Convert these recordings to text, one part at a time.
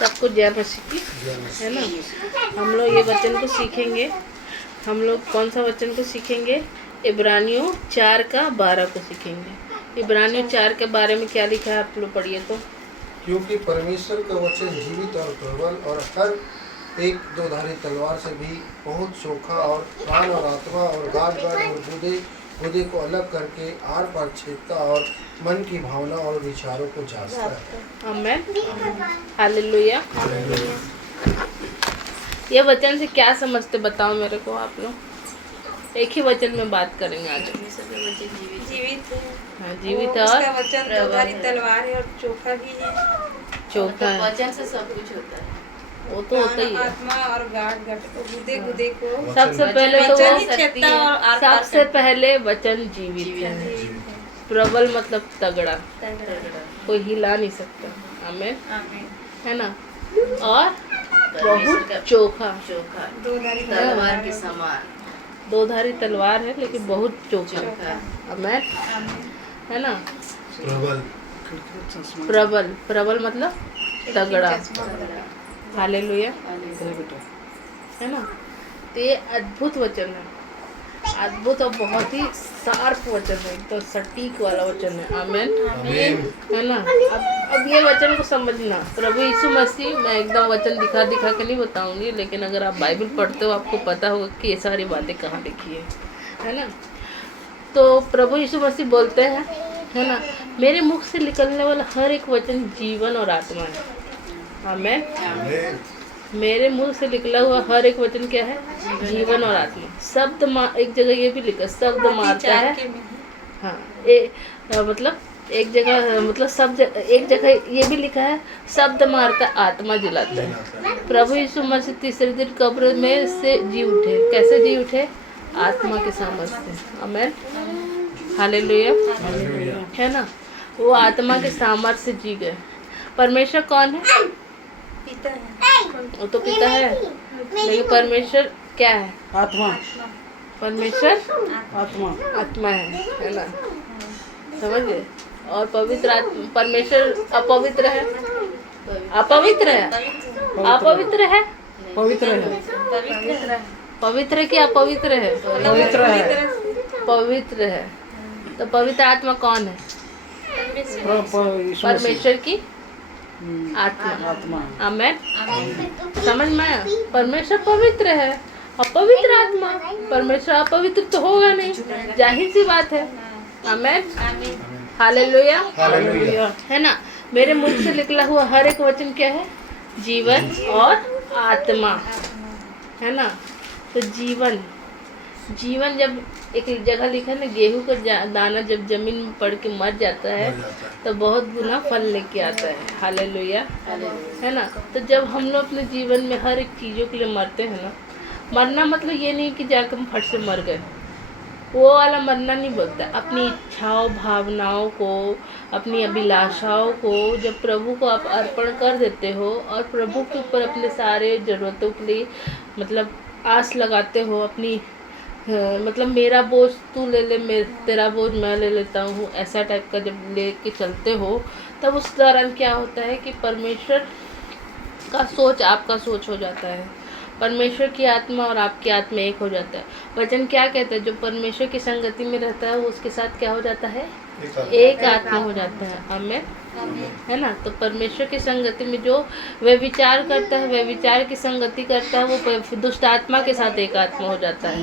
सबको जय मसीह की, है ना। हम लोग ये वचन को सीखेंगे। हम लोग कौन सा वचन को सीखेंगे? इब्रानियों 4:12 को सीखेंगे। इब्रानियों 4 के बारे में क्या लिखा है, आप लोग पढ़िए तो। क्योंकि परमेश्वर का वचन जीवित और प्रबल और हर एक दोधारी तलवार से भी बहुत चोखा और प्राण और आत्मा और गांठ गांठ और गुदे को अलग करके आर पार छेदता और मन की भावना और विचारों को जांचता है। आमेन, हालेलुया। ये वचन से क्या समझते बताओ मेरे को आप लोग। एक ही वचन में बात करेंगे आज। जीवित है। हाँ, जीवित और और उसका वचन दोधारी तलवार है और चोखा भी है। चोखा है। वचन से सब कुछ होता है। वो तो होता ही है। आत्मा और गांठ गांठ को गुदे को सबसे पहले तो वचन वो ही छेदता है और आर पार सबसे पहले वचन जीवित है। प्रबल मतलब तगड़ा, कोई हिला नहीं सकता। आमेन, है ना। और बहुत चोखा, दोधारी तलवार के समान। दोधारी तलवार है लेकिन बहुत चोखा। आमेन, है ना। प्रबल, प्रबल मतलब तगड़ा। हालेलुया, है ना। तो ये अद्भुत वचन है, अद्भुत और बहुत ही शार्प वचन है, तो सटीक वाला वचन है। आमेन, है ना। अब ये वचन को समझना। प्रभु यीशु मसीह, मैं एकदम वचन दिखा दिखा के नहीं बताऊंगी, लेकिन अगर आप बाइबल पढ़ते हो आपको पता होगा कि ये सारी बातें कहाँ लिखी है ना। तो प्रभु यीशु मसीह बोलते हैं, है ना, मेरे मुख से निकलने वाला हर एक वचन जीवन और आत्मा है। आमेन। मेरे मुंह से निकला हुआ हर एक वचन क्या है? जीवन और आत्मा। शब्द एक जगह ये भी लिखा, शब्द मारता है। हाँ, मतलब एक जगह, मतलब शब्द एक जगह ये भी लिखा है, शब्द मारता आत्मा जलाता है। प्रभु यीशु मसीह तीसरे दिन कब्र में से जी उठे। कैसे जी उठे? आत्मा के सामर्थ्य से। आमेन, हालेलुया, है ना। वो आत्मा के सामर्थ्य से जी गए। परमेश्वर कौन है? पिता है। वो तो पिता है, लेकिन परमेश्वर क्या है? आत्मा। परमेश्वर आत्मा है ना। समझ गए। और पवित्र आत्मा, परमेश्वर अपवित्र है, अपवित्र है, अपवित्र है, पवित्र है। पवित्र है कि अपवित्र है? पवित्र है। पवित्र है। तो पवित्र आत्मा कौन है? परमेश्वर की आत्मा। आमेन, समझ में आया। परमेश्वर पवित्र है, अपवित्र आत्मा। परमेश्वर अपवित्र तो होगा नहीं, जाहिर सी बात है। आमेन, हालेलुया, है ना। मेरे मुख से निकला हुआ हर एक वचन क्या है? जीवन और आत्मा, है ना। तो जीवन जब एक जगह लिखा है ना, गेहूं का दाना जब जमीन में पड़ के मर जाता है तो बहुत गुना फल लेके आता है। हालेलुया, है ना। तो जब हम लोग अपने जीवन में हर एक चीज़ों के लिए मरते हैं ना, मरना मतलब ये नहीं कि जाकर हम फट से मर गए, वो वाला मरना नहीं बोलता। अपनी इच्छाओं, भावनाओं को, अपनी अभिलाषाओं को जब प्रभु को आप अर्पण कर देते हो और प्रभु के ऊपर अपने सारे ज़रूरतों के लिए मतलब आस लगाते हो, अपनी मतलब मेरा बोझ तू ले ले, तेरा बोझ मैं ले लेता हूँ, ऐसा टाइप का जब लेके चलते हो, तब उस दौरान क्या होता है कि परमेश्वर का सोच आपका सोच हो जाता है। परमेश्वर की आत्मा और आपकी आत्मा एक हो जाता है। वचन क्या कहता है? जो परमेश्वर की संगति में रहता है वो उसके साथ क्या हो जाता है? एक आत्मा हो जाता है। आमेन, है ना। तो परमेश्वर की संगति में जो वह विचार करता है, वह विचार की संगति करता है, वो दुष्ट आत्मा के साथ एक आत्मा हो जाता है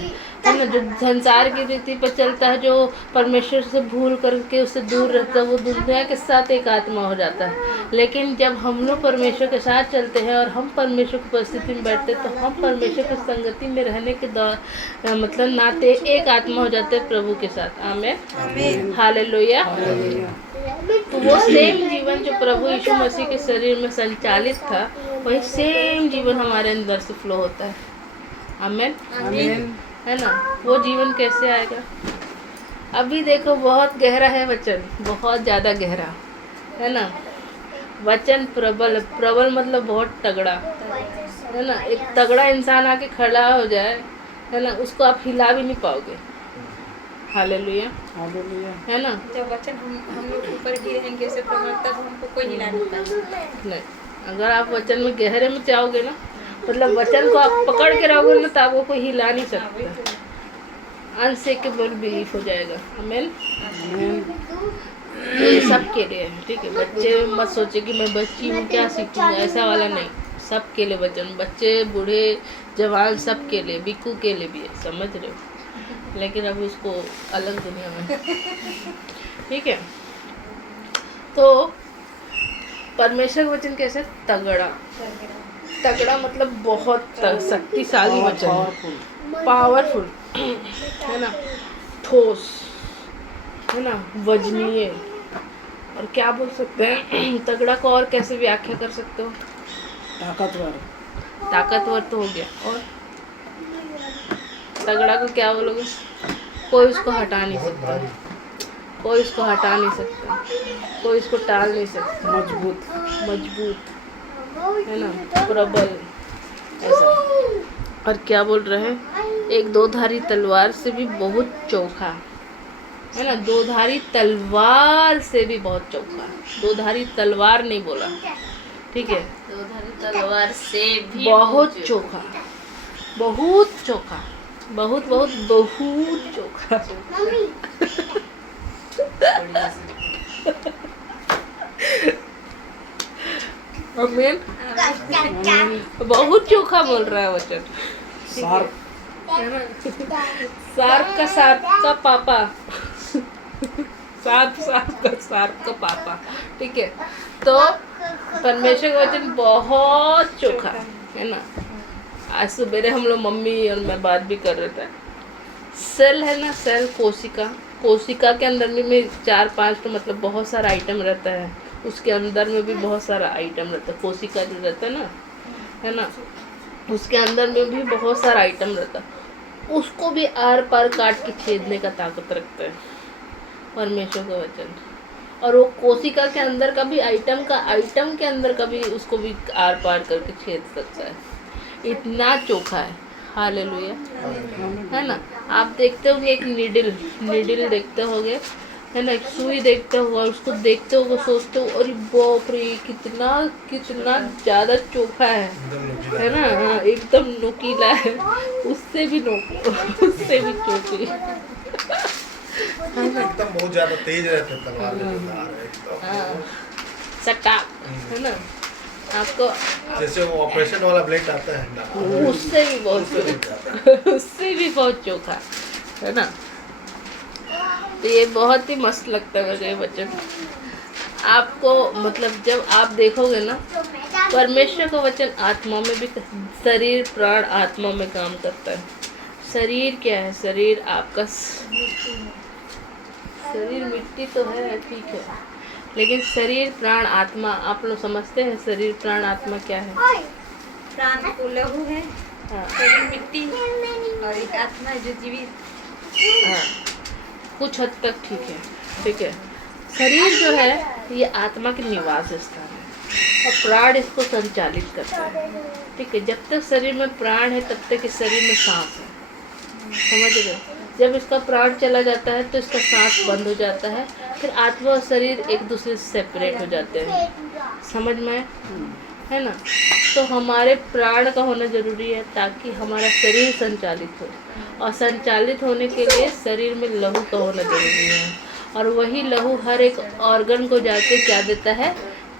ना। जो संसार की रीति पर चलता है, जो परमेश्वर से भूल करके उससे दूर रहता है, वो दुनिया के साथ एक आत्मा हो जाता है। लेकिन जब हम लोग परमेश्वर के साथ चलते हैं और हम परमेश्वर की उपस्थिति में बैठते हैं, तो हम परमेश्वर की संगति में रहने के मतलब नाते एक आत्मा हो जाते हैं प्रभु के साथ। आमेन, हालेलुया। तो वो सेम जीवन जो प्रभु यीशु मसीह के शरीर में संचालित था, वही सेम जीवन हमारे अंदर से फ्लो होता है। आमेन, है ना। वो जीवन कैसे आएगा? अभी देखो, बहुत गहरा है वचन, बहुत ज़्यादा गहरा, है ना। वचन प्रबल, प्रबल मतलब बहुत तगड़ा, है ना। एक तगड़ा इंसान आके खड़ा हो जाए, है ना, उसको आप हिला भी नहीं पाओगे। हालेलुया, है ना। जब वचन हम लोग ऊपर गिरेंगे से प्रबल, तब हमको कोई हिला नहीं पाएगा। नहीं, अगर आप वचन में गहरे में जाओगे ना, मतलब वचन को आप पकड़ के रहोगे ना, तो आपको कोई हिला नहीं सकता। अनशेकेबल बिलीफ हो जाएगा। आमीन। तो ये सब के लिए है, ठीक है। बच्चे मत सोचे कि मैं बच्ची हूँ क्या सीखूंगा, ऐसा वाला नहीं। सब के लिए वचन, बच्चे बूढ़े जवान सब के लिए, बिक्कू के लिए भी है, समझ रहे हो। लेकिन अभी उसको अलग दुनिया में, ठीक है। तो परमेश्वर का वचन कैसे? तगड़ा। तगड़ा मतलब बहुत शक्तिशाली वचन, पावरफुल है ना, ठोस है ना, वजनीय। और क्या बोल सकते हैं तगड़ा को और कैसे व्याख्या कर सकते हो? ताकतवर। ताकतवर तो हो गया, और तगड़ा को क्या बोलोगे? कोई उसको हटा नहीं बहुत सकता, भारी। कोई उसको हटा नहीं सकता, कोई उसको टाल नहीं सकता। मजबूत। मजबूत है ना, प्रबल, ऐसा। और क्या बोल रहे हैं? एक दो धारी तलवार से भी बहुत चोखा है ना। दो धारी तलवार से भी बहुत चोखा। दो धारी तलवार नहीं बोला, ठीक है। दो धारी तलवार से भी बहुत चोखा, बहुत चोखा, बहुत बहुत बहुत चोखा। आमीन। बहुत चोखा बोल रहा है वचन। शार्प। सार्प का पापा सार्प का पापा, ठीक है। तो परमेश्वर का वचन बहुत चोखा है ना। आज सुबह हम लोग मम्मी और मैं बात भी कर रहे थे। सेल है ना, सेल कोशिका के अंदर में 4-5 तो मतलब बहुत सारा आइटम रहता है। उसके अंदर में भी बहुत सारा आइटम रहता है। कोशिका जो रहता है ना, उसके अंदर में भी बहुत सारा आइटम रहता है। उसको भी आर पार काट के छेदने का ताकत रखता है परमेश्वर का वचन। और वो कोशिका के अंदर का भी आइटम के अंदर का भी उसको भी आर पार करके छेद सकता है। इतना चोखा है। हालेलुया, है ना। आप देखते होंगे एक नीडल देखते होंगे, है ना, एक सुई देखते हो, और उसको देखते हो सोचते हो अरे बाप रे कितना ज़्यादा चोखा है ना। हाँ, एकदम नुकीला है, उससे भी चोखी। एकदम बहुत ज्यादा तेज रहता है तलवार में जो धार है एकदम। सटाक है ना। आपको जैसे वो ऑपरेशन वाला ब्लेड आता है ना, उससे भी बहुत चोखा है ना। तो ये बहुत ही मस्त लगता है मुझे वचन। आपको मतलब जब आप देखोगे ना, परमेश्वर का वचन आत्मा में भी, शरीर प्राण आत्मा में काम करता है। शरीर क्या है? शरीर आपका शरीर मिट्टी तो है, ठीक है, लेकिन शरीर प्राण आत्मा आप लोग समझते हैं? शरीर प्राण आत्मा क्या है? प्राण को लहू है, हाँ, शरीर मिट्टी और एक आत्मा है जो जीवित। हाँ, कुछ हद तक ठीक है। शरीर जो है ये आत्मा के निवास स्थान है, और प्राण इसको संचालित करता है, ठीक है। जब तक शरीर में प्राण है तब तक इस शरीर में सांस है, समझ रहे हो? जब इसका प्राण चला जाता है तो इसका सांस बंद हो जाता है, फिर आत्मा और शरीर एक दूसरे से सेपरेट हो जाते हैं, समझ में है ना। तो हमारे प्राण का होना जरूरी है ताकि हमारा शरीर संचालित हो, और संचालित होने के लिए शरीर में लहू का होना जरूरी है। और वही लहू हर एक ऑर्गन को जाके क्या देता है?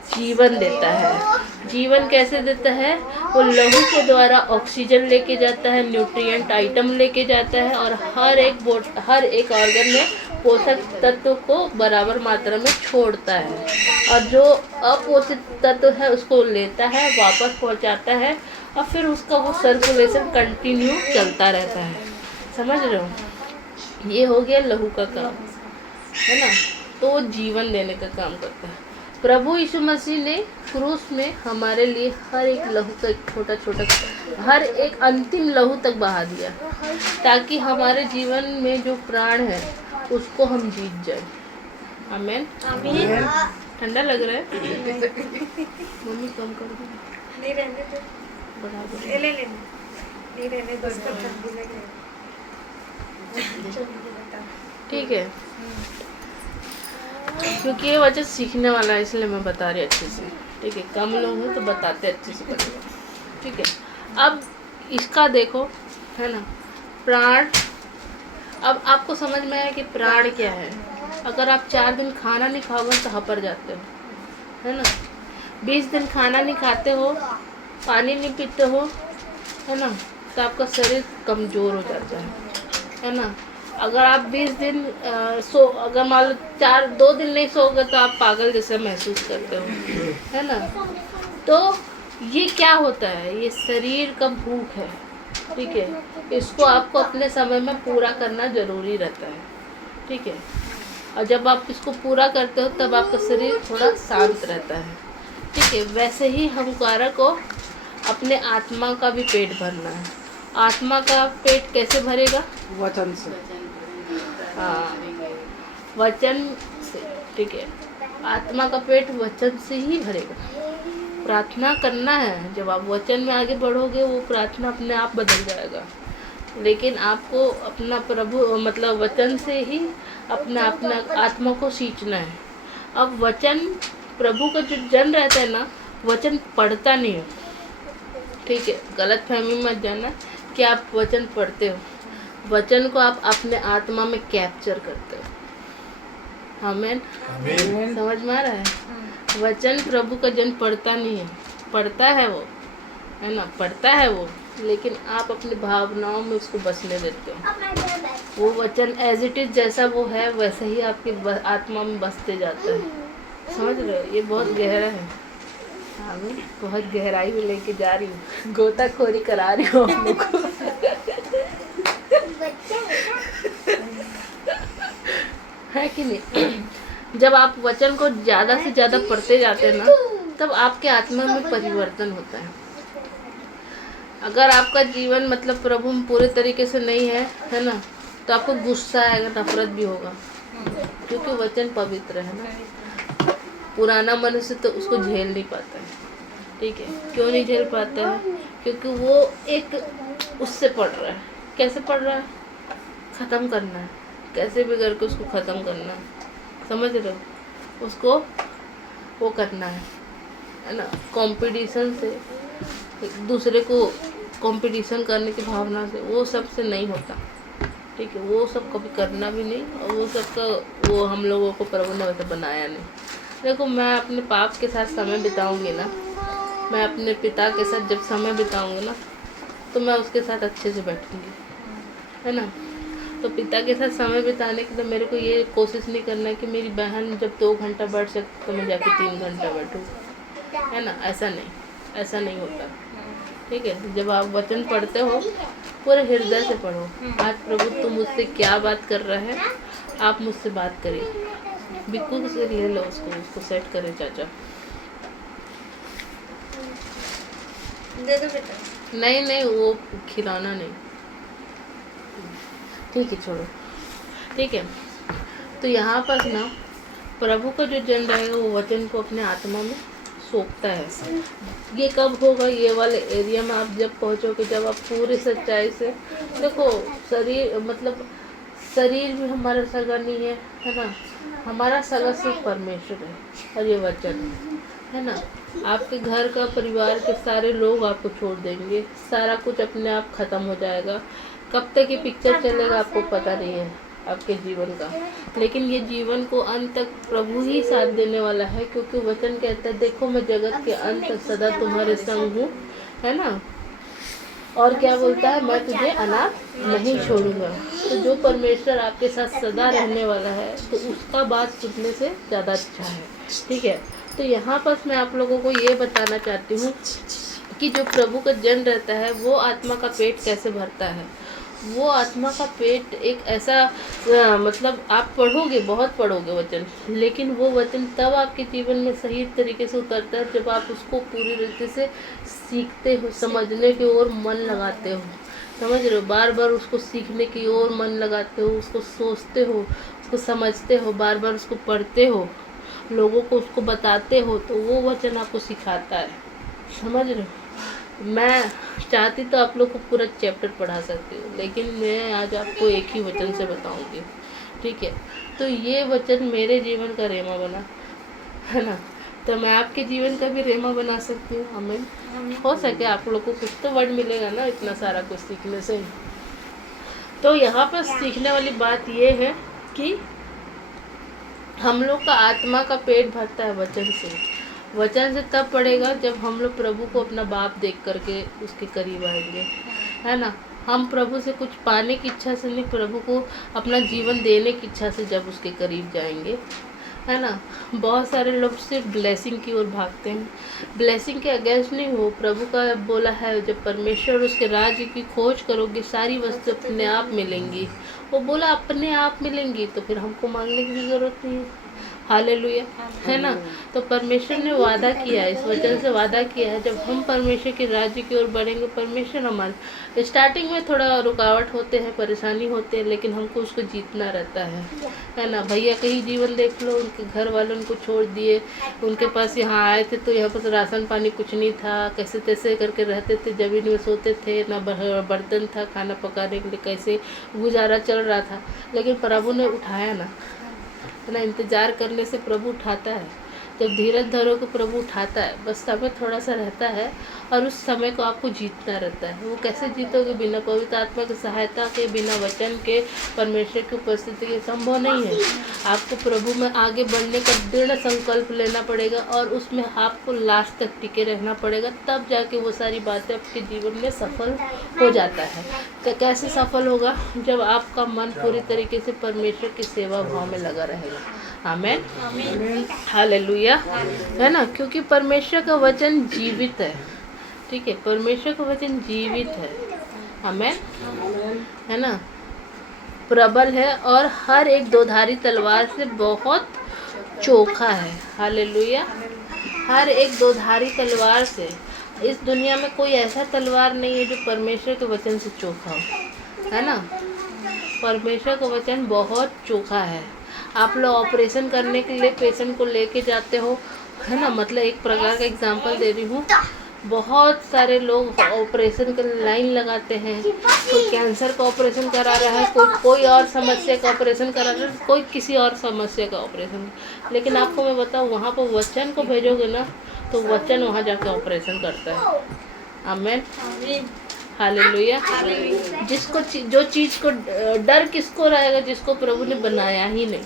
जीवन देता है। जीवन कैसे देता है? वो लहू के द्वारा ऑक्सीजन लेके जाता है, न्यूट्रिएंट आइटम लेके जाता है, और हर एक ऑर्गन में पोषक तत्व को बराबर मात्रा में छोड़ता है, और जो अपोषित तत्व है उसको लेता है, वापस पहुंचाता है, और फिर उसका वो सर्कुलेशन कंटिन्यू चलता रहता है, समझ रहे हो? ये हो गया लहू का काम, है ना। तो वो जीवन देने का काम करता है। प्रभु यीशु मसीह ने क्रूस में हमारे लिए हर एक लहू का एक छोटा हर एक अंतिम लहू तक बहा दिया, ताकि हमारे जीवन में जो प्राण है उसको हम जीत जाए। आमीन। ठंडा लग रहा है? मम्मी कम कर दो, नहीं रहने दो, बढ़ा दो। ले लेना, नहीं रहने दो, इसको ठंडी लगे। ठीक है। क्योंकि ये वचन सीखने वाला है, इसलिए मैं बता रही अच्छे से। ठीक है, कम लोग हैं तो बताते अच्छे से पड़ेगा। ठीक है, अब इसका देखो, है ना, प्राण। अब आपको समझ में आया कि प्राण क्या है। अगर आप 4 दिन खाना नहीं खाओगे तो हपर जाते हो, है ना। 20 दिन खाना नहीं खाते हो, पानी नहीं पीते हो, है ना, तो आपका शरीर कमज़ोर हो जाता है ना। अगर आप 20 दिन अगर मान लो 2 दिन नहीं सोओगे तो आप पागल जैसे महसूस करते हो, है ना। तो ये क्या होता है, ये शरीर का भूख है। ठीक है, इसको आपको अपने समय में पूरा करना ज़रूरी रहता है। ठीक है, और जब आप इसको पूरा करते हो तब आपका शरीर थोड़ा शांत रहता है। ठीक है, वैसे ही हमकारा को अपने आत्मा का भी पेट भरना है। आत्मा का पेट कैसे भरेगा? वचन से। हाँ, वचन से। ठीक है, आत्मा का पेट वचन से ही भरेगा। प्रार्थना करना है, जब आप वचन में आगे बढ़ोगे वो प्रार्थना अपने आप बदल जाएगा। लेकिन आपको अपना प्रभु मतलब वचन से ही अपना आत्मा को सींचना है। अब वचन प्रभु का जो जन रहता है ना, वचन पढ़ता नहीं है। ठीक है, गलत फहमी मत जाना कि आप वचन पढ़ते हो। वचन को आप अपने आत्मा में कैप्चर करते हो। आमीन। समझ में आ रहा है? वचन प्रभु का जन पढ़ता नहीं है, पढ़ता है वो, है ना, पढ़ता है वो, लेकिन आप अपनी भावनाओं में उसको बसने देते हो। वो वचन एज इट इज जैसा वो है वैसे ही आपकी आत्मा में बसते जाता है। समझ रहे हो? ये बहुत गहरा है। हाँ, मैं बहुत गहराई में लेके जा रही हूँ, गोताखोरी करा रही हूँ आप लोग को। है कि नहीं? जब आप वचन को ज़्यादा से ज़्यादा पढ़ते जाते हैं ना, तब आपके आत्मा में परिवर्तन होता है। अगर आपका जीवन मतलब प्रभु में पूरे तरीके से नहीं है ना, तो आपको गुस्सा आएगा, नफरत भी होगा, क्योंकि वचन पवित्र है ना। पुराना मनुष्य तो उसको झेल नहीं पाता है। ठीक है, क्यों नहीं झेल पाता है? क्योंकि वो एक उससे पढ़ रहा है। कैसे पढ़ रहा है? ख़त्म करना है, कैसे भी करके उसको ख़त्म करना है। समझ रहे हो? उसको वो करना है ना, कंपटीशन से, एक दूसरे को कंपटीशन करने की भावना से, वो सब से नहीं होता। ठीक है, वो सब कभी करना भी नहीं, और वो सब का वो हम लोगों को प्रभु ने वैसे बनाया नहीं। देखो, मैं अपने पाप के साथ समय बिताऊंगी ना, मैं अपने पिता के साथ जब समय बिताऊंगी ना, तो मैं उसके साथ अच्छे से बैठूंगी, है ना। तो पिता के साथ समय बिताने के लिए मेरे को ये कोशिश नहीं करना है कि मेरी बहन जब 2 घंटा बैठ सकती तो मैं जाके 3 घंटा बैठूँ, है ना। ऐसा नहीं होता। ठीक है, जब आप वचन पढ़ते हो पूरे हृदय से पढ़ो। आज प्रभु तुम मुझसे क्या बात कर रहा है, आप मुझसे बात करिए। बिक्कू से ले लो, उसको सेट करें चाचा। दे दो बेटा। नहीं, वो खिलाना नहीं। ठीक है, छोड़ो। ठीक है, तो यहाँ पर ना प्रभु का जो जन रहेगा वो वचन को अपने आत्मा में सोखता है। ये कब होगा? ये वाले एरिया में आप जब पहुँचोगे, जब आप पूरी सच्चाई से देखो। शरीर मतलब शरीर भी हमारा सगा नहीं है ना। हमारा सगा सिर्फ परमेश्वर है और ये वचन है ना। आपके घर का परिवार के सारे लोग आपको छोड़ देंगे, सारा कुछ अपने आप ख़त्म हो जाएगा। कब तक ये पिक्चर चलेगा आपको पता नहीं है आपके जीवन का, लेकिन ये जीवन को अंत तक प्रभु ही साथ देने वाला है, क्योंकि वचन कहता है देखो मैं जगत के अंत तक सदा तुम्हारे संग हूँ, है ना। और क्या बोलता है? मैं तुझे अनाथ नहीं छोड़ूंगा। तो जो परमेश्वर आपके साथ सदा रहने वाला है तो उसका बात सुनने से ज़्यादा अच्छा है। ठीक है, तो यहाँ पर मैं आप लोगों को ये बताना चाहती हूँ कि जो प्रभु का जन रहता है वो आत्मा का पेट कैसे भरता है। वो आत्मा का पेट एक ऐसा मतलब आप पढ़ोगे, बहुत पढ़ोगे वचन, लेकिन वो वचन तब आपके जीवन में सही तरीके से उतरता है जब आप उसको पूरी तरीके से सीखते हो, समझने की ओर मन लगाते हो। समझ रहे हो? बार बार उसको सीखने की ओर मन लगाते हो, उसको सोचते हो, उसको समझते हो, बार बार उसको पढ़ते हो, लोगों को उसको बताते हो, तो वो वचन आपको सिखाता है। समझ रहे हो? मैं चाहती तो आप लोग को पूरा चैप्टर पढ़ा सकती हूँ, लेकिन मैं आज आपको एक ही वचन से बताऊँगी। ठीक है। तो ये वचन मेरे जीवन का रेमा बना, है ना, तो मैं आपके जीवन का भी रेमा बना सकती हूँ। आमीन। हो सके आप लोग को कुछ तो वर्ड मिलेगा ना, इतना सारा कुछ सीखने से। तो यहाँ पर सीखने वाली बात ये है कि हम लोग का आत्मा का पेट भरता है वचन से। वचन से तब पड़ेगा जब हम लोग प्रभु को अपना बाप देख करके उसके करीब आएंगे, है ना। हम प्रभु से कुछ पाने की इच्छा से नहीं, प्रभु को अपना जीवन देने की इच्छा से जब उसके करीब जाएंगे, है ना। बहुत सारे लोग सिर्फ ब्लेसिंग की ओर भागते हैं। ब्लेसिंग के अगेंस्ट नहीं हो। प्रभु का बोला है जब परमेश्वर उसके राज्य की खोज करोगे सारी वस्तु अपने आप मिलेंगी। वो बोला अपने आप मिलेंगी, तो फिर हमको मांगने की भी ज़रूरत नहीं है। हालेलुया, है ना। तो परमेश्वर ने वादा किया है, इस वचन से वादा किया है, जब हम परमेश्वर के राज्य की ओर बढ़ेंगे, परमेश्वर हमारे स्टार्टिंग में थोड़ा रुकावट होते हैं, परेशानी होते हैं, लेकिन हमको उसको जीतना रहता है ना। भैया कहीं जीवन देख लो, उनके घर वालों उनको छोड़ दिए, उनके पास यहाँ आए थे तो यहाँ पर राशन पानी कुछ नहीं था, कैसे तैसे करके रहते थे, जमीन में सोते थे, ना बर्तन था खाना पकाने के लिए, कैसे गुजारा चल रहा था। लेकिन प्रभु ने उठाया ना, है ना। इंतज़ार करने से प्रभु उठाता है। जब धीरज धरो को प्रभु उठाता है, बस समय थोड़ा सा रहता है और उस समय को आपको जीतना रहता है। वो कैसे जीतोगे? बिना पवित्र आत्मा की सहायता के, बिना वचन के, परमेश्वर की उपस्थिति के संभव नहीं है। आपको प्रभु में आगे बढ़ने का दृढ़ संकल्प लेना पड़ेगा और उसमें आपको लास्ट तक टिके रहना पड़ेगा, तब जाके वो सारी बातें आपके जीवन में सफल हो जाता है। तो कैसे सफल होगा? जब आपका मन पूरी तरीके से परमेश्वर की सेवा भाव में लगा रहेगा। आमेन, हालेलुया, है ना। क्योंकि परमेश्वर का वचन जीवित है, ठीक है। परमेश्वर का वचन जीवित है, आमेन, है ना, प्रबल है और हर एक दोधारी तलवार से बहुत चोखा है। हालेलुया, हर एक दोधारी तलवार से। इस दुनिया में कोई ऐसा तलवार नहीं है जो परमेश्वर के वचन से चोखा हो, है ना। परमेश्वर का वचन बहुत चोखा है। आप लोग ऑपरेशन करने के लिए पेशेंट को लेके जाते हो, है ना, मतलब एक प्रकार का एग्जांपल दे रही हूँ। बहुत सारे लोग ऑपरेशन के लाइन लगाते हैं। कोई कैंसर का ऑपरेशन करा रहा है, कोई और समस्या का ऑपरेशन करा रहा है, कोई किसी और समस्या का ऑपरेशन। लेकिन आपको मैं बताऊँ, वहाँ पर वचन को भेजोगे ना, तो वचन वहाँ जाकर ऑपरेशन करता है। आमेन, हालेलुया। जिसको जो चीज़ को डर किसको रहेगा? जिसको प्रभु ने बनाया ही नहीं।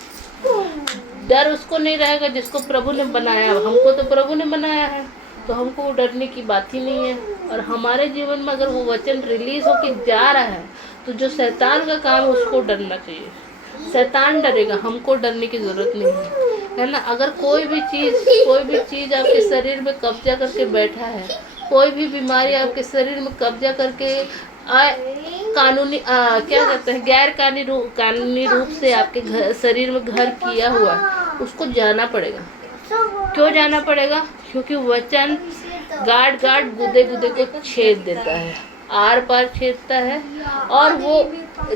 डर उसको नहीं रहेगा जिसको प्रभु ने बनाया। हमको तो प्रभु ने बनाया है, तो हमको डरने की बात ही नहीं है। और हमारे जीवन में अगर वो वचन रिलीज होके जा रहा है, तो जो शैतान का काम है उसको डरना चाहिए। शैतान डरेगा, हमको डरने की ज़रूरत नहीं है ना। अगर कोई भी चीज़ आपके शरीर में कब्जा करके बैठा है, कोई भी बीमारी आपके शरीर में कब्जा करके कानूनी क्या कहते हैं, गैर कानूनी रूप से आपके शरीर में घर किया हुआ, उसको जाना पड़ेगा। क्यों जाना पड़ेगा? क्योंकि वचन गाड़ गुदे को छेद देता है, आर पार छेदता है। और वो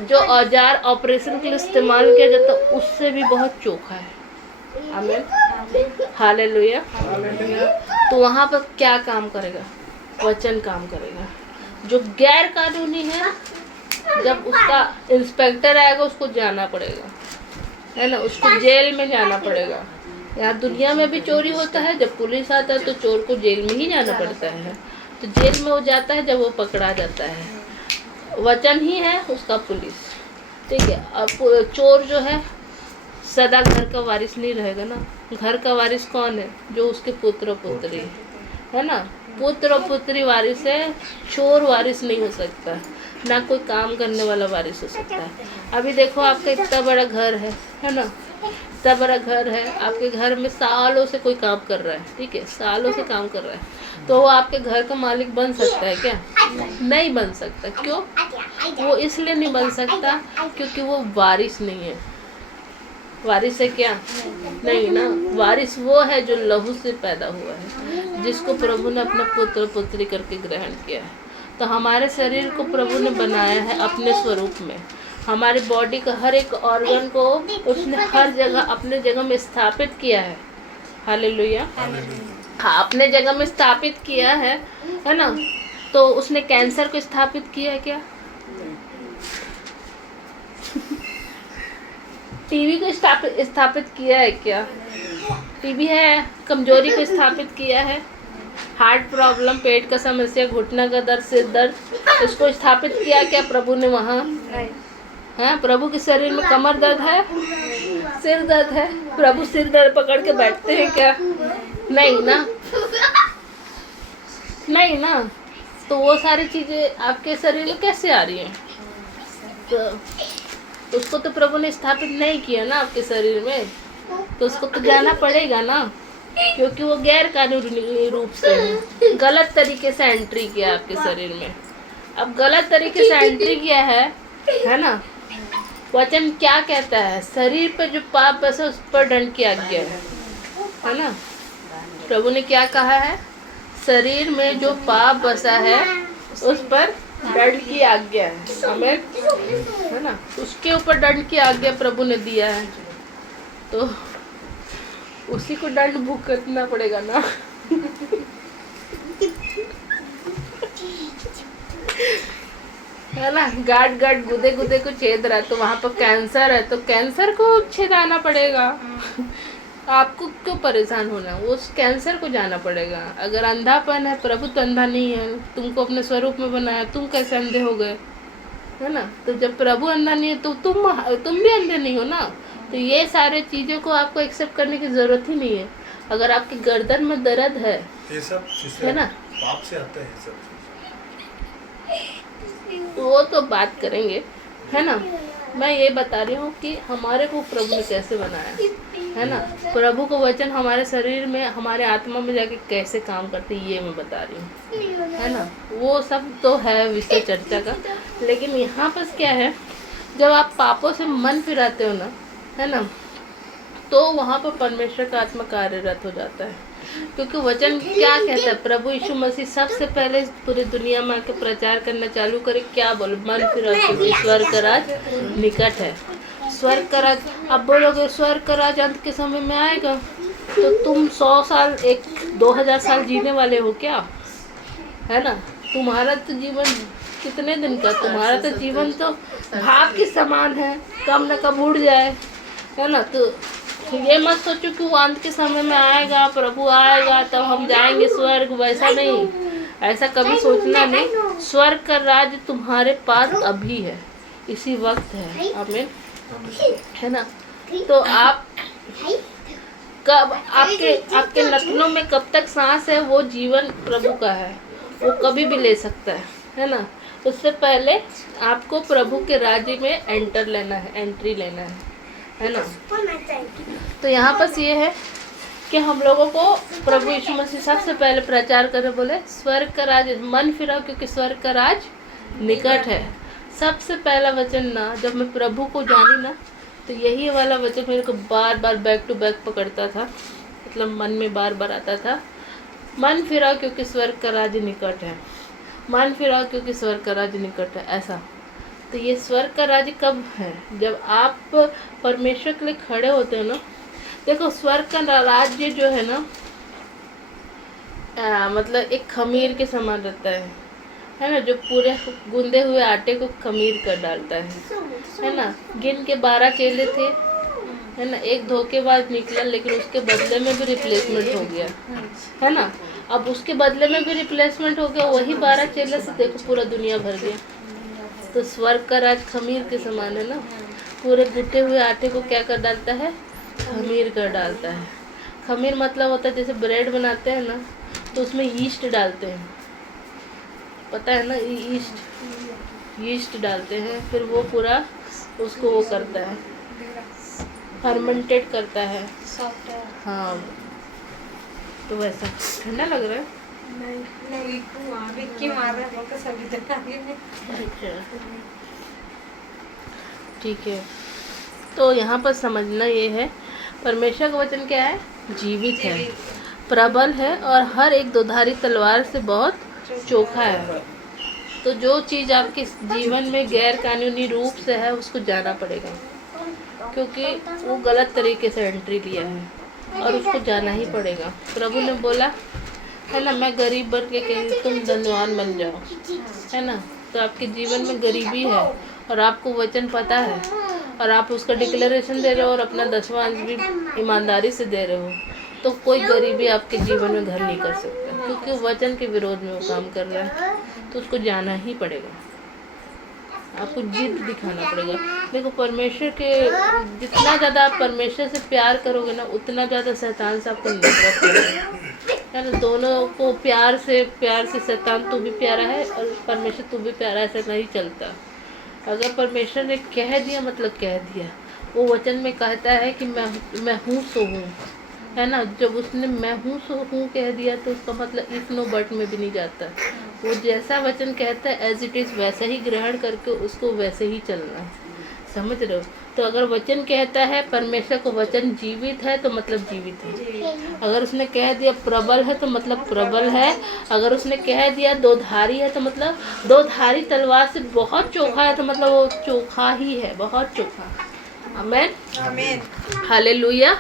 जो औजार ऑपरेशन के लिए इस्तेमाल किया जाता है उससे भी बहुत चोखा है। आमीन, हालेलुया। तो वहाँ पर क्या काम करेगा? वचन काम करेगा। जो गैर कानूनी है, जब उसका इंस्पेक्टर आएगा उसको जाना पड़ेगा, है ना, उसको जेल में जाना पड़ेगा। यहाँ दुनिया में भी चोरी होता है, जब पुलिस आता है तो चोर को जेल में ही जाना पड़ता है। तो जेल में वो जाता है जब वो पकड़ा जाता है। वचन ही है उसका पुलिस, ठीक है। अब चोर जो है सदा घर का वारिस नहीं रहेगा ना। घर का वारिस कौन है? जो उसके पुत्र पुत्री, है ना। पुत्र और पुत्री वारिस है, चोर वारिस नहीं हो सकता, ना कोई काम करने वाला वारिस हो सकता है। अभी देखो आपका इतना बड़ा घर है ना, इतना बड़ा घर है, आपके घर में सालों से कोई काम कर रहा है, ठीक है, सालों से काम कर रहा है, तो वो आपके घर का मालिक बन सकता है क्या? नहीं बन सकता। क्यों? वो इसलिए नहीं बन सकता क्योंकि वो वारिस नहीं है। वारिस है क्या? नहीं ना। वारिस वो है जो लहू से पैदा हुआ है, जिसको प्रभु ने अपना पुत्र पुत्री करके ग्रहण किया है। तो हमारे शरीर को प्रभु ने बनाया है अपने स्वरूप में। हमारी बॉडी का हर एक ऑर्गन को उसने हर जगह अपने जगह में स्थापित किया है। हालेलुया, हाँ, अपने जगह में स्थापित किया है ना। तो उसने कैंसर को स्थापित किया है क्या? टीवी को स्थापित किया है क्या? टीवी है, कमजोरी को स्थापित किया है, हार्ट प्रॉब्लम, पेट का समस्या, घुटना का दर्द, सिर दर्द, इसको स्थापित किया क्या प्रभु ने वहाँ? हाँ, प्रभु के शरीर में कमर दर्द है, सिर दर्द है, प्रभु सिर दर्द पकड़ के बैठते हैं क्या? नहीं ना, नहीं ना। तो वो सारी चीजें आपके शरीर में कैसे आ रही हैं? तो उसको तो प्रभु ने स्थापित नहीं किया ना आपके शरीर में, तो उसको तो जाना पड़ेगा ना, क्योंकि वो गैर कानूनी रूप से गलत तरीके से एंट्री किया आपके शरीर में। अब गलत तरीके से एंट्री किया है ना। वचन क्या कहता है? शरीर पे जो पाप बसा उस पर दंड की आज्ञा है ना। प्रभु ने क्या कहा है? शरीर में जो पाप बसा है उस पर दंड की आज्ञा है। आमीन, है ना। उसके ऊपर दंड की आज्ञा प्रभु ने दिया है, तो उसी को दंड भुगतना पड़ेगा ना। है ना। गाट गाट गुदे गुदे को छेद रहा है, तो वहां पर कैंसर है, तो कैंसर को छेदाना पड़ेगा। आपको क्यों परेशान होना, उस कैंसर को जाना पड़ेगा। अगर अंधापन है, प्रभु तो अंधा नहीं है, तुमको अपने स्वरूप में बनाया, तुम कैसे अंधे हो गए? है ना। तो जब प्रभु अंधा नहीं है तो तुम भी अंधे नहीं हो ना। तो ये सारे चीज़ों को आपको एक्सेप्ट करने की ज़रूरत ही नहीं है। अगर आपकी गर्दन में दर्द है, ये सब है ना, पाप से आता है सब। वो तो बात करेंगे, है ना। मैं ये बता रही हूँ कि हमारे को प्रभु ने कैसे बनाया, है ना। प्रभु का वचन हमारे शरीर में, हमारे आत्मा में जाके कैसे काम करते, ये मैं बता रही हूँ, है ना। वो सब तो है विषय चर्चा का, लेकिन यहाँ पर क्या है, जब आप पापों से मन फिराते हो ना, है ना, तो वहाँ पर परमेश्वर का आत्मा कार्यरत हो जाता है। क्योंकि वचन क्या कहता है? प्रभु यीशु मसीह सबसे पहले पूरी दुनिया में आके प्रचार करना चालू करे, क्या बोलो? मन फिराओ क्योंकि स्वर्ग का राज निकट है। स्वर्ग का राज, अब बोलोगे स्वर्ग का राज अंत के समय में आएगा, तो तुम 100 साल 2000 साल जीने वाले हो क्या? है ना। तुम्हारा तो जीवन कितने दिन का? तुम्हारा तो जीवन तो भाप के समान है, कब न कब उड़ जाए, है ना। तो ये मत सोचो कि वो अंत के समय में आएगा, प्रभु आएगा तब हम जाएंगे स्वर्ग, वैसा नहीं, ऐसा कभी सोचना नहीं। स्वर्ग का राज्य तुम्हारे पास अभी है, इसी वक्त है। आमीन, है ना। तो आप कब, आपके नथनों में कब तक सांस है, वो जीवन प्रभु का है, वो कभी भी ले सकता है ना। उससे पहले आपको प्रभु के राज्य में एंट्री लेना है ना। तो यहाँ पर ये है कि हम लोगों को प्रभु यीशु मसीह सबसे पहले प्रचार करे, बोले स्वर्ग का राज, मन फिराओ क्योंकि स्वर्ग का राज निकट है। सबसे पहला वचन ना, जब मैं प्रभु को जानी ना, तो यही वाला वचन मेरे को बार बार बैक टू बैक पकड़ता था, मतलब मन में बार बार आता था। मन फिराओ क्योंकि स्वर्ग का राज निकट है, मन फिराओ क्योंकि स्वर्ग का राज निकट है, ऐसा। तो ये स्वर्ग का राज्य कब है? जब आप परमेश्वर के लिए खड़े होते हो ना। देखो, स्वर्ग का राज्य जो है ना, मतलब एक खमीर के समान रहता है ना, जो पूरे गूंदे हुए आटे को खमीर कर डालता है ना। गिन के 12 चेले थे, है ना। एक धोखेबाज निकला, लेकिन उसके बदले में भी रिप्लेसमेंट हो गया, है ना। अब उसके बदले में भी रिप्लेसमेंट हो गया, वही 12 चेले से देखो पूरा दुनिया भर गया। तो स्वर्ग का राज खमीर के समान है ना। पूरे गुटे हुए आटे को क्या कर डालता है? खमीर कर डालता है। खमीर मतलब होता है जैसे ब्रेड बनाते हैं ना, तो उसमें यीस्ट डालते हैं, पता है ना, यीस्ट डालते हैं, फिर वो पूरा उसको वो करता है, फर्मेंटेड करता है। हाँ, तो वैसा ठंडा लग रहा है। ठीक है। तो यहाँ पर समझना ये है, परमेश्वर का वचन क्या है? जीवित है, प्रबल है और हर एक दोधारी तलवार से बहुत चोखा है। तो जो चीज़ आपके जीवन में गैर कानूनी रूप से है, उसको जाना पड़ेगा, क्योंकि वो गलत तरीके से एंट्री लिया है और उसको जाना ही पड़ेगा। प्रभु ने बोला है ना, मैं गरीब बन के कहीं तुम धनवान बन जाओ, है ना। तो आपके जीवन में गरीबी है और आपको वचन पता है, और आप उसका डिक्लेरेशन दे रहे हो और अपना 10वां अंश भी ईमानदारी से दे रहे हो, तो कोई गरीबी आपके जीवन में घर नहीं कर सकता, क्योंकि वचन के विरोध में वो काम कर रहा है। तो उसको जाना ही पड़ेगा, आपको जिद दिखाना पड़ेगा। देखो, परमेश्वर के जितना ज़्यादा आप परमेश्वर से प्यार करोगे ना, उतना ज़्यादा शैतान से आपको नफरत करेगा, है ना। दोनों को प्यार से शैतान तू भी प्यारा है और परमेश्वर तू भी प्यारा है, ऐसा नहीं चलता। अगर परमेश्वर ने कह दिया मतलब कह दिया। वो वचन में कहता है कि मैं हूँ सो हूँ, है ना। जब उसने मैं हूँ सो हूँ कह दिया तो उसका मतलब इफ नो बट में भी नहीं जाता। वो जैसा वचन कहता है एज इट इज़ वैसा ही ग्रहण करके उसको वैसे ही चलना है, समझ रहे हो। तो अगर वचन कहता है परमेश्वर को वचन जीवित है तो मतलब जीवित है। अगर उसने कह दिया प्रबल है तो मतलब प्रबल है। अगर उसने कह दिया दो धारी है तो मतलब दो धारी तलवार से बहुत चोखा है, तो मतलब वो चोखा ही है, बहुत चोखा। आमेन, आमीन, हालेलुया।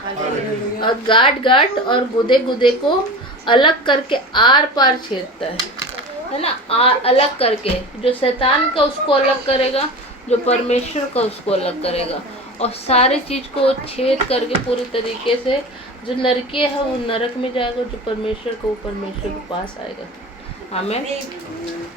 और गांठ और गुदे को अलग करके आर पार छेदता है ना। अलग करके, जो शैतान का उसको अलग करेगा, जो परमेश्वर का उसको अलग करेगा, और सारी चीज़ को छेद करके पूरी तरीके से, जो नरकीय है वो नरक में जाएगा, जो परमेश्वर को वो परमेश्वर के पास आएगा। आमीन,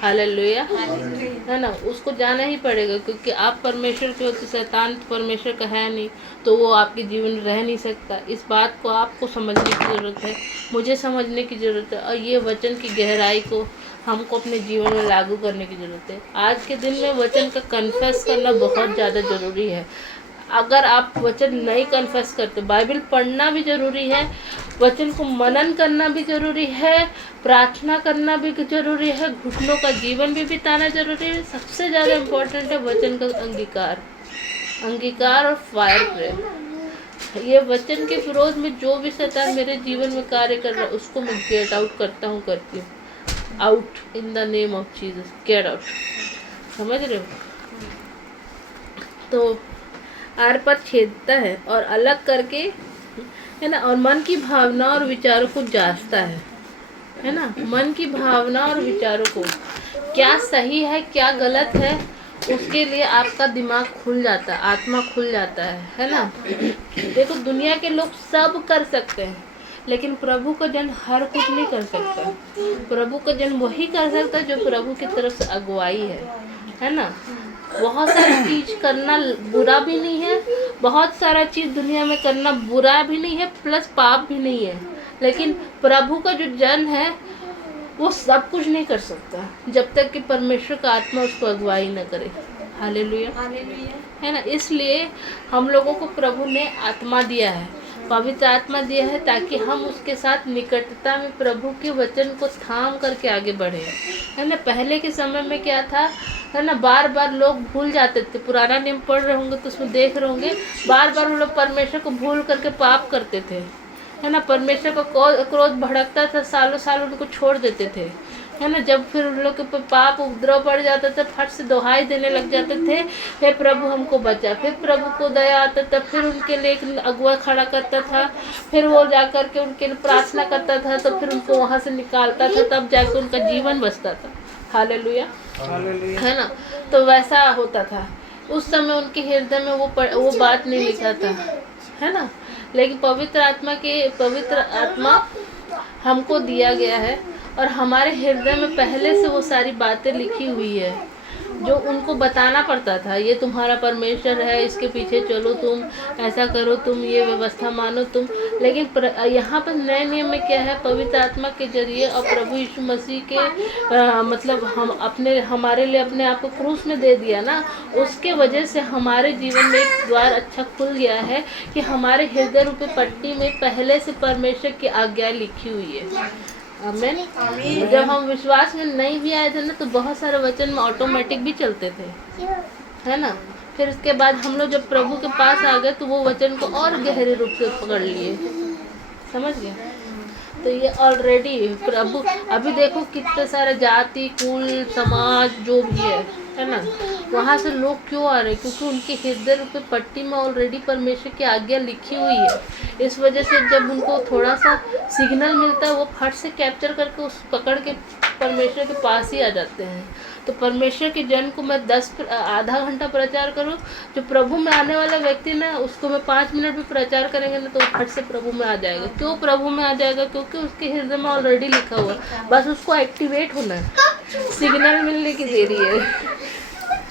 हालेलुया, है ना। उसको जाना ही पड़ेगा, क्योंकि आप परमेश्वर के हो तो शैतान परमेश्वर का है नहीं, तो वो आपके जीवन में रह नहीं सकता। इस बात को आपको समझने की ज़रूरत है, मुझे समझने की ज़रूरत है, और ये वचन की गहराई को हमको अपने जीवन में लागू करने की ज़रूरत है। आज के दिन में वचन का कन्फेस करना बहुत ज़्यादा ज़रूरी है। अगर आप वचन नहीं कन्फेस करते, बाइबल पढ़ना भी ज़रूरी है, वचन को मनन करना भी ज़रूरी है, प्रार्थना करना भी ज़रूरी है, घुटनों का जीवन भी बिताना ज़रूरी है। सबसे ज़्यादा इम्पोर्टेंट है वचन का अंगीकार और फायर प्रेयर। ये वचन के विरोध में जो भी शैतान मेरे जीवन में कार्य कर रहा है उसको मैं गेट आउट करती हूँ। Out in the name of Jesus, get out. समझ रहे हो। तो आर पर छेदता है और अलग करके, है ना, और मन की भावना और विचारों को जांचता है ना। मन की भावना और विचारों को, क्या सही है क्या गलत है, उसके लिए आपका दिमाग खुल जाता है, आत्मा खुल जाता है ना। देखो, दुनिया के लोग सब कर सकते हैं, लेकिन प्रभु का जन हर कुछ नहीं कर सकता। प्रभु का जन वही कर सकता है जो प्रभु की तरफ से अगुवाई है ना। बहुत सारी चीज करना बुरा भी नहीं है, बहुत सारा चीज दुनिया में करना बुरा भी नहीं है, प्लस पाप भी नहीं है, लेकिन प्रभु का जो जन है वो सब कुछ नहीं कर सकता जब तक कि परमेश्वर का आत्मा उसको अगुवाई न करे। हालेलुया, है ना। इसलिए हम लोगों को प्रभु ने आत्मा दिया है, पवित्र आत्मा दिया है, ताकि हम उसके साथ निकटता में प्रभु के वचन को थाम करके आगे बढ़े, है ना। पहले के समय में क्या था, है ना, बार बार लोग भूल जाते थे। पुराना नियम पढ़ रहे होंगे तो उसमें देख रहे होंगे, बार बार वो लोग परमेश्वर को भूल करके पाप करते थे, है ना। परमेश्वर का क्रोध भड़कता था, सालों साल उनको छोड़ देते थे, है ना। जब फिर उन लोग के ऊपर पाप उपद्रव पड़ जाता था, फट से दोहाई देने लग जाते थे, हे प्रभु हमको बचा। फिर प्रभु को दया आता था, फिर उनके लिए एक अगुआ खड़ा करता था, फिर वो जाकर के उनके लिए प्रार्थना करता था, तो फिर उनको वहाँ से निकालता था, तब जाकर उनका जीवन बचता था। हालेलुया, है ना। तो वैसा होता था उस समय, उनके हृदय में वो बात नहीं लिखा था, है ना। लेकिन पवित्र आत्मा हमको दिया गया है, और हमारे हृदय में पहले से वो सारी बातें लिखी हुई है, जो उनको बताना पड़ता था। ये तुम्हारा परमेश्वर है, इसके पीछे चलो, तुम ऐसा करो, तुम ये व्यवस्था मानो तुम। लेकिन यहाँ पर नए नियम में क्या है, पवित्र आत्मा के जरिए और प्रभु यीशु मसीह के मतलब हमारे लिए अपने आप को क्रूस में दे दिया ना, उसके वजह से हमारे जीवन में एक द्वार अच्छा खुल गया है कि हमारे हृदय रूपी पट्टी में पहले से परमेश्वर की आज्ञा लिखी हुई है। आमीन। जब हम विश्वास में नहीं भी आए थे ना, तो बहुत सारे वचन में ऑटोमेटिक भी चलते थे, है ना। फिर उसके बाद हम लोग जब प्रभु के पास आ गए तो वो वचन को और गहरे रूप से पकड़ लिए, समझ गए। तो ये ऑलरेडी प्रभु, अभी देखो कितने सारे जाति कुल समाज जो भी है ना, वहाँ से लोग क्यों आ रहे हैं, क्योंकि उनके हृदय रूपी पट्टी में ऑलरेडी परमेश्वर की आज्ञा लिखी हुई है। इस वजह से जब उनको थोड़ा सा सिग्नल मिलता है, वो फट से कैप्चर करके उस पकड़ के परमेश्वर के पास ही आ जाते हैं। तो परमेश्वर के जन को मैं आधा घंटा प्रचार करूँ, जो प्रभु में आने वाला व्यक्ति ना उसको मैं 5 मिनट भी प्रचार करेंगे ना तो फट से प्रभु में आ जाएगा। क्यों प्रभु में आ जाएगा? क्योंकि उसके हृदय में ऑलरेडी लिखा हुआ है, बस उसको एक्टिवेट होना है, सिग्नल मिलने की देरी है।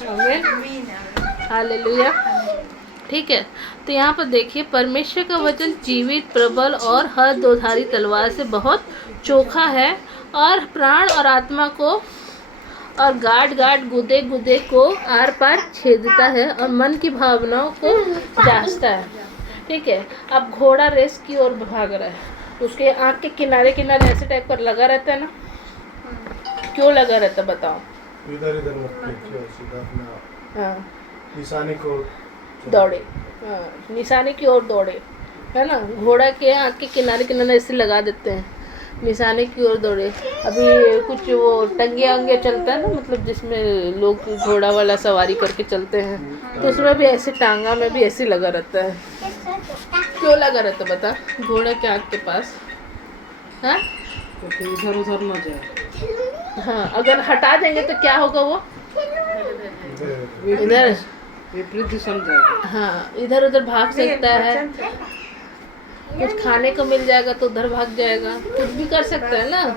आमीन, हालेलुया। ठीक है, तो यहाँ पर देखिए परमेश्वर का वचन जीवित, प्रबल और हर दोधारी तलवार से बहुत चोखा है और प्राण और आत्मा को और गाढ़ गुदे को आर पार छेदता है और मन की भावनाओं को जांचता है। ठीक है, अब घोड़ा रेस की ओर भाग रहा है, उसके आँख के किनारे किनारे ऐसे टाइप पर लगा रहता है ना, क्यों लगा रहता है बताओ? इधर मत देखिए, सीधा अपना हाँ, निशाने को दौड़े, हाँ निशाने की ओर दौड़े, है ना। घोड़ा के आँख के किनारे किनारे ऐसे लगा देते हैं, निशाने की ओर दौड़े। अभी कुछ वो टंगिया अंगिया चलता है ना, मतलब जिसमें लोग घोड़ा वाला सवारी करके चलते हैं, तो उसमें भी ऐसे टांगा में भी ऐसे लगा रहता है। क्यों लगा रहता बता? घोड़ा के आँख के पास, हाँ तो इधर उधर न जाए। हाँ, अगर हटा देंगे तो क्या होगा? वो इधर विपरीत दिशा में जाएगा। हाँ, इधर उधर भाग सकता है, कुछ खाने को मिल जाएगा तो उधर भाग जाएगा, कुछ भी कर सकता है ना,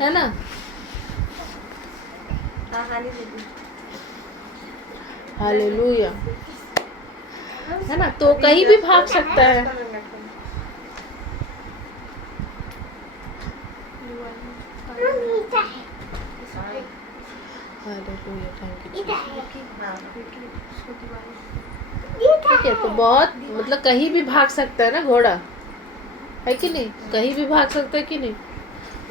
है ना। हालेलुया, है ना, तो कहीं भी भाग सकता है। Hallelujah, thank you. ठीक है, तो बहुत मतलब कहीं भी भाग सकता है ना घोड़ा, है कि नहीं? कहीं भी भाग सकता है कि नहीं?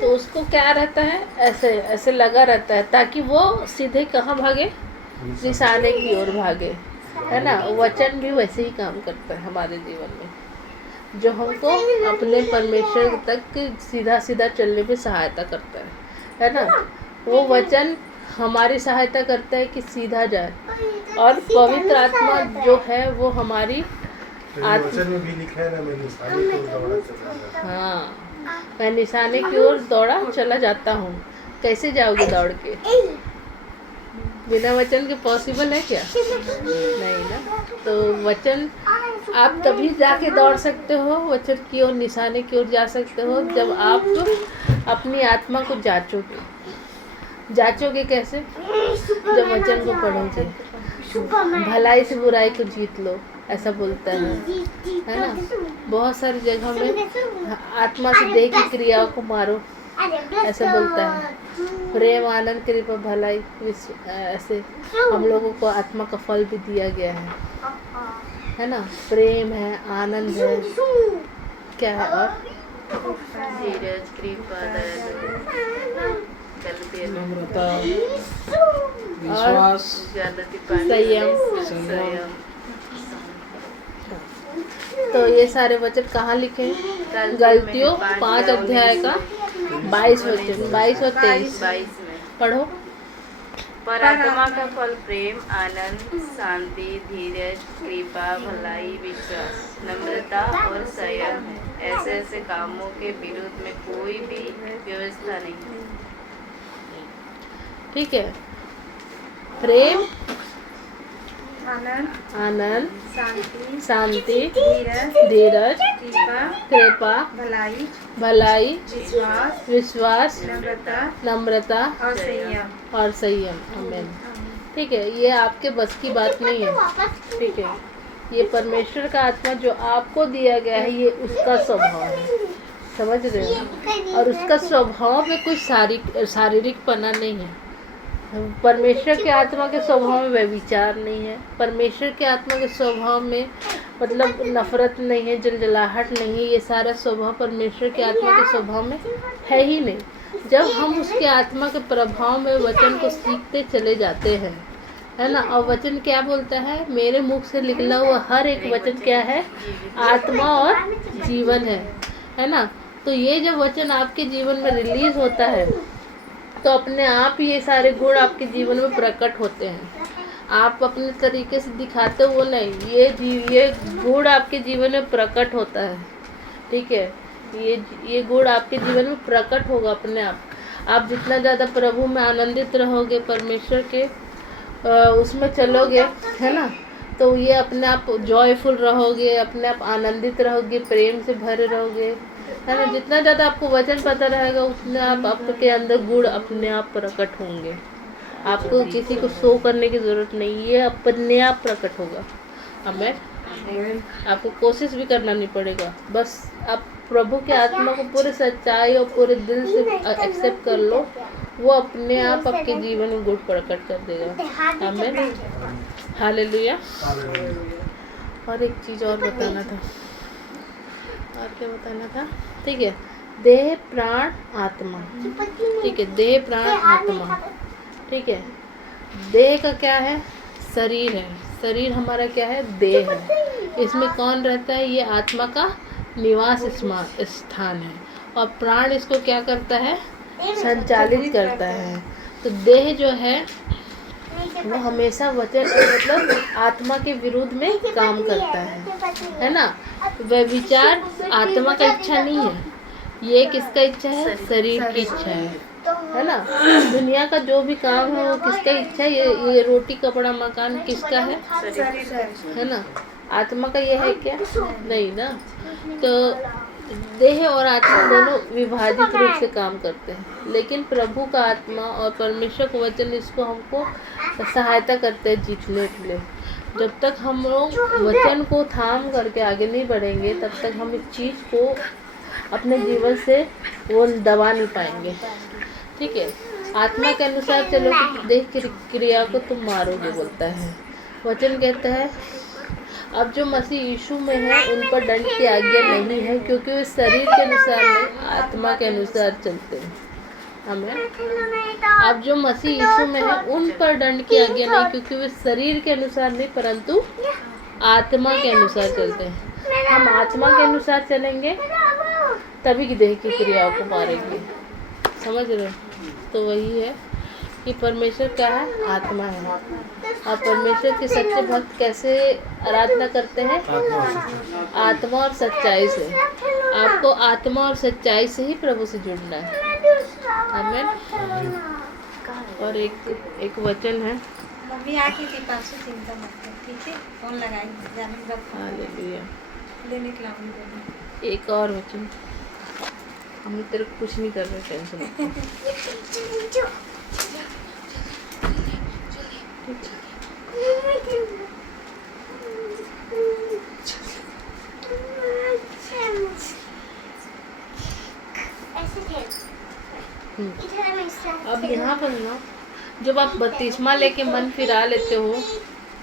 तो उसको क्या रहता है, ऐसे ऐसे लगा रहता है ताकि वो सीधे कहाँ भागे? निशाने की ओर भागे, है ना। वचन भी वैसे ही काम करता है हमारे जीवन में, जो हमको अपने परमेश्वर तक सीधा सीधा चलने में सहायता करता है ना। वो वचन हमारी सहायता करता है कि सीधा जाए, और पवित्र आत्मा जो है वो हमारी वचन में भी लिखा है ना, मैं निशाने को दौड़ा चला जाता हूं। हाँ, मैं निशाने की ओर दौड़ा चला जाता हूँ। कैसे जाओगे दौड़ के? बिना वचन के पॉसिबल है क्या? नहीं ना। तो वचन आप तभी जाके दौड़ सकते हो, वचन की ओर, निशाने की ओर जा सकते हो जब आप अपनी आत्मा को जांचोगे कैसे? जब वचन को पढ़ोगे। भलाई से बुराई को जीत लो, ऐसा बोलता है ना। बहुत सारी जगह में आत्मा से देह की क्रियाओं को मारो, ऐसा बोलता है। प्रेम, आनंद, कृपा, भलाई, ऐसे हम लोगों को आत्मा का फल भी दिया गया है ना। प्रेम है, आनंद है, क्या है और धीरज, कृपा, दया, नम्रता, विश्वास, संयम। तो ये सारे वचन कहाँ लिखे हैं? गलतियों 5 अध्याय का 22 वचन, 22 और 23 में पढ़ो। पर आत्मा का फल प्रेम, आनंद, शांति, धीरज, कृपा, भलाई, विश्वास, नम्रता और संयम है। ऐसे ऐसे कामों के विरुद्ध में कोई भी व्यवस्था नहीं है। ठीक है, प्रेम, आनंद, शांति, धीरज, धीरज, कृपा, भलाई, विश्वास, नम्रता और संयम। आमीन। ठीक है, ये आपके बस की बात नहीं है। ठीक है, ये परमेश्वर का आत्मा जो आपको दिया गया है, ये उसका स्वभाव है, समझ रहे हो। और उसका स्वभाव में कुछ शारीरिक पना नहीं है। परमेश्वर के आत्मा के स्वभाव में व्यभिचार नहीं है। परमेश्वर के आत्मा के स्वभाव में मतलब नफरत नहीं है, जलजलाहट नहीं है। ये सारा स्वभाव परमेश्वर के आत्मा के स्वभाव में है ही नहीं। जब हम उसके आत्मा के प्रभाव में वचन को सीखते चले जाते हैं, है ना। और वचन क्या बोलता है? मेरे मुख से निकला हुआ हर एक वचन क्या है? आत्मा और जीवन है ना। तो ये जब वचन आपके जीवन में रिलीज होता है तो अपने आप ये सारे गुण आपके जीवन में प्रकट होते हैं। आप अपने तरीके से दिखाते हो नहीं, ये गुण आपके जीवन में प्रकट होता है। ठीक है, ये गुण आपके जीवन में प्रकट होगा अपने आप। आप जितना ज़्यादा प्रभु में आनंदित रहोगे, परमेश्वर के उसमें चलोगे, है ना, तो ये अपने आप जॉयफुल रहोगे, अपने आप आनंदित रहोगे, प्रेम से भरे रहोगे, है ना। जितना ज़्यादा आपको वचन पता रहेगा उतने आप आपके अंदर गुण अपने आप प्रकट होंगे। आपको किसी को शो करने की ज़रूरत नहीं, ये अपने आप प्रकट होगा। आमीन। आपको कोशिश भी करना नहीं पड़ेगा, बस आप प्रभु के आत्मा को पूरे सच्चाई और पूरे दिल से एक्सेप्ट कर लो, वो अपने आप आपके जीवन में गुण प्रकट कर देगा। आमीन, हालेलुया। और एक चीज़ और बताना था, और क्या बताना था, ठीक है, देह प्राण आत्मा, ठीक है, देह प्राण आत्मा, ठीक है। देह का क्या है? शरीर है, शरीर हमारा क्या है? देह है। इसमें कौन रहता है? ये आत्मा का निवास स्थान है। और प्राण इसको क्या करता है? संचालित करता है। तो देह जो है वो हमेशा वचन मतलब आत्मा के विरुद्ध में काम करता है ना। वह विचार आत्मा का इच्छा नहीं है, ये किसका इच्छा है? शरीर की इच्छा है ना। दुनिया का जो भी काम है वो किसका इच्छा है? ये रोटी कपड़ा मकान किसका है ना। आत्मा का ये है क्या? नहीं ना। तो देह और आत्मा दोनों विभाजित रूप से काम करते हैं, लेकिन प्रभु का आत्मा और परमेश्वर का वचन इसको हमको सहायता करते हैं जीतने के लिए। जब तक हम लोग वचन को थाम करके आगे नहीं बढ़ेंगे तब तक हम इस चीज़ को अपने जीवन से वो दबा नहीं पाएंगे, ठीक है। आत्मा के अनुसार चलो कि देह की क्रिया को तुम मारोगे, बोलता है वचन, कहता है अब जो मसीह यीशु में है उन पर दंड की आज्ञा नहीं है, क्योंकि वे शरीर के अनुसार नहीं आत्मा के अनुसार चलते हैं। हमें अब जो मसीह यीशु में है उन पर दंड की आज्ञा नहीं, क्योंकि वे शरीर के अनुसार नहीं परंतु आत्मा के अनुसार चलते हैं। हम आत्मा के अनुसार चलेंगे तभी की देह की क्रियाओं को मारेंगे, समझ रहे हो। तो वही है कि परमेश्वर क्या है? आत्मा है। और परमेश्वर के सच्चे भक्त कैसे आराधना करते हैं? आत्मा और सच्चाई से। आपको आत्मा और सच्चाई से ही प्रभु से जुड़ना है। आमीन। और एक वचन है, मम्मी आके थी पासों, चिंता मत कर, ठीक है, फोन लगाएंगे जाने रखो, हालेलुया, लेने के लाऊंगी। एक और वचन, हम तेरे को कुछ नहीं कर रहे, टेंशन मत ले। अब यहाँ पर ना जब आप बपतिस्मा लेके मन फिरा लेते हो,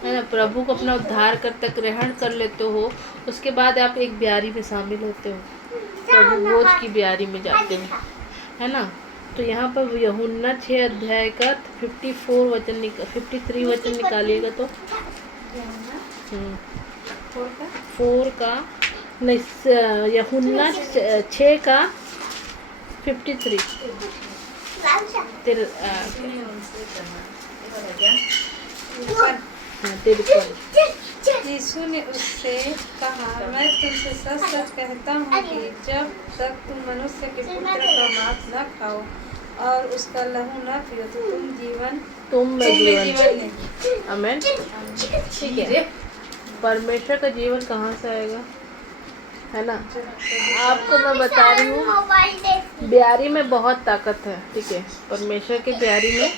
है ना, प्रभु को अपना उद्धार करते ग्रहण कर लेते हो, उसके बाद आप एक ब्यारी में शामिल होते हो, प्रभु भोज की ब्यारी में जाते हो, है ना। तो यहाँ पर यूहन्ना 6 अध्याय का 53 वचन निकालिएगा तो 4 का नहीं, यूहन्ना 6 का 53 यीशु ने उससे कहा, मैं तुमसे सच सच कहता हूँ कि जब तक तुम मनुष्य के पुत्र का मांस न खाओ और उसका लहू न पियो तो तुम में जीवन नहीं। आमीन, ठीक है। परमेश्वर का जीवन कहाँ से आएगा, है ना। आपको मैं बता रही हूँ, ब्यारी में बहुत ताकत है, ठीक है। परमेश्वर के ब्यारी में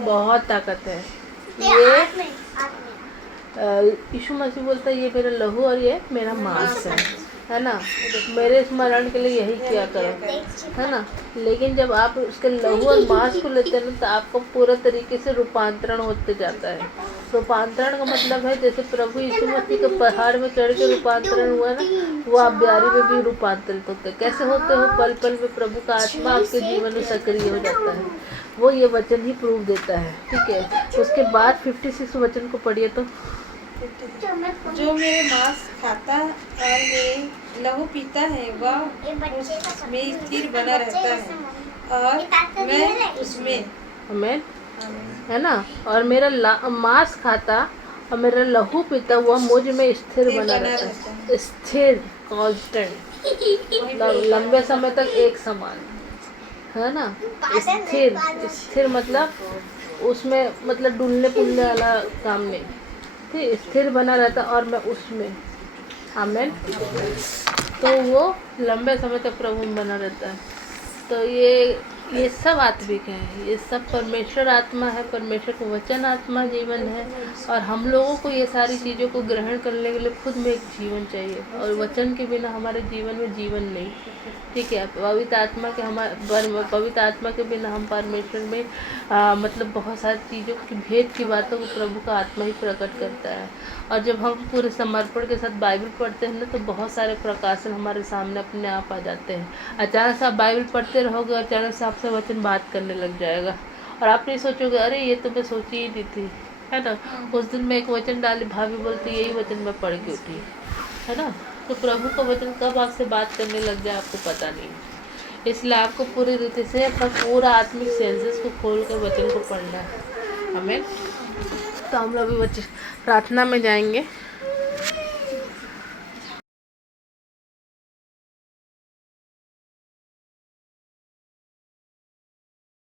बहुत ताकत है। ये यीशु मसीह बोलता है ये मेरा लहू और ये मेरा मांस है ना। मेरे स्मरण के लिए यही किया करो, है ना। लेकिन जब आप उसके लहू और मांस को लेते हैं ना तो आपको पूरा तरीके से रूपांतरण होते जाता है। रूपांतरण का मतलब है जैसे प्रभु यीशु मसीह के पहाड़ में चढ़ के रूपांतरण हुआ ना, वो आप ब्यारी में भी रूपांतरित होते हैं। कैसे होते हो? पल पल में प्रभु का आत्मा आपके जीवन में सक्रिय हो जाता है, वो ये वचन ही प्रूव देता है, ठीक है। उसके बाद 56 वचन को पढ़िए तो, जो मेरे मांस खाता और मेरे लहू पीता है वह उसमें स्थिर बना रहता है और मैं उसमें। आमीन, है ना। और मेरा मांस खाता और मेरा लहू पीता हुआ मुझ में स्थिर बना रहता है। स्थिर, कांस्टेंट, लंबे समय तक एक समान, है ना। स्थिर, स्थिर मतलब उसमें मतलब डुलने पुलने वाला काम नहीं, ठीक, स्थिर बना रहता और मैं उसमें, आमेन। तो वो लंबे समय तक प्रभु में बना रहता है। तो ये सब आत्मिक है, ये सब परमेश्वर आत्मा है, परमेश्वर का वचन आत्मा जीवन है। और हम लोगों को ये सारी चीज़ों को ग्रहण करने के लिए खुद में एक जीवन चाहिए, और वचन के बिना हमारे जीवन में जीवन नहीं, ठीक है। पवित्र आत्मा के बिना हम परमेश्वर में मतलब बहुत सारी चीज़ों की भेद की बातों को प्रभु का आत्मा ही प्रकट करता है। और जब हम पूरे समर्पण के साथ बाइबल पढ़ते हैं ना, तो बहुत सारे प्रकाशन हमारे सामने अपने आप आ जाते हैं। अचानक से आप बाइबल पढ़ते रहोगे, अचानक से आपसे वचन बात करने लग जाएगा, और आप नहीं सोचोगे अरे ये तो मैं सोची ही नहीं थी, है ना। उस दिन मैं एक वचन डाली, भाभी बोलती यही वचन मैं पढ़ के उठी, है ना। तो प्रभु का वचन कब आपसे बात करने लग जाए आपको पता नहीं। इसलिए आपको पूरी रीति से अपना पूरा आत्मिक सेंसेस को खोल कर वचन को पढ़ना है, हमें। तो हम लोग अभी प्रार्थना में जाएंगे।